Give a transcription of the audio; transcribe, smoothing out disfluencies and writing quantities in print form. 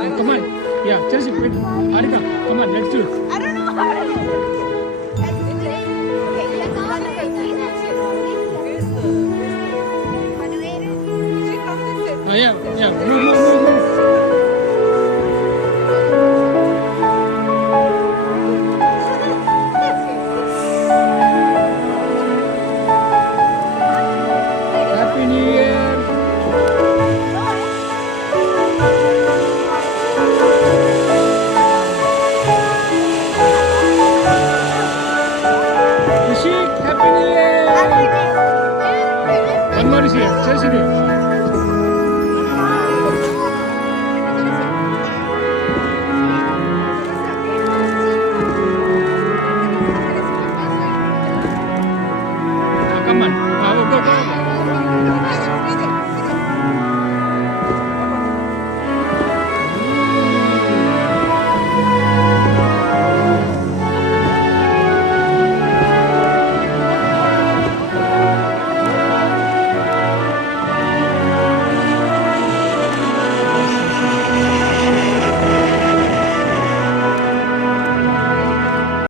Come on. Yeah, Chelsea, wait. Harika, come on, let's do it. I don't know how to do it. Yeah, yeah. Move, move, move.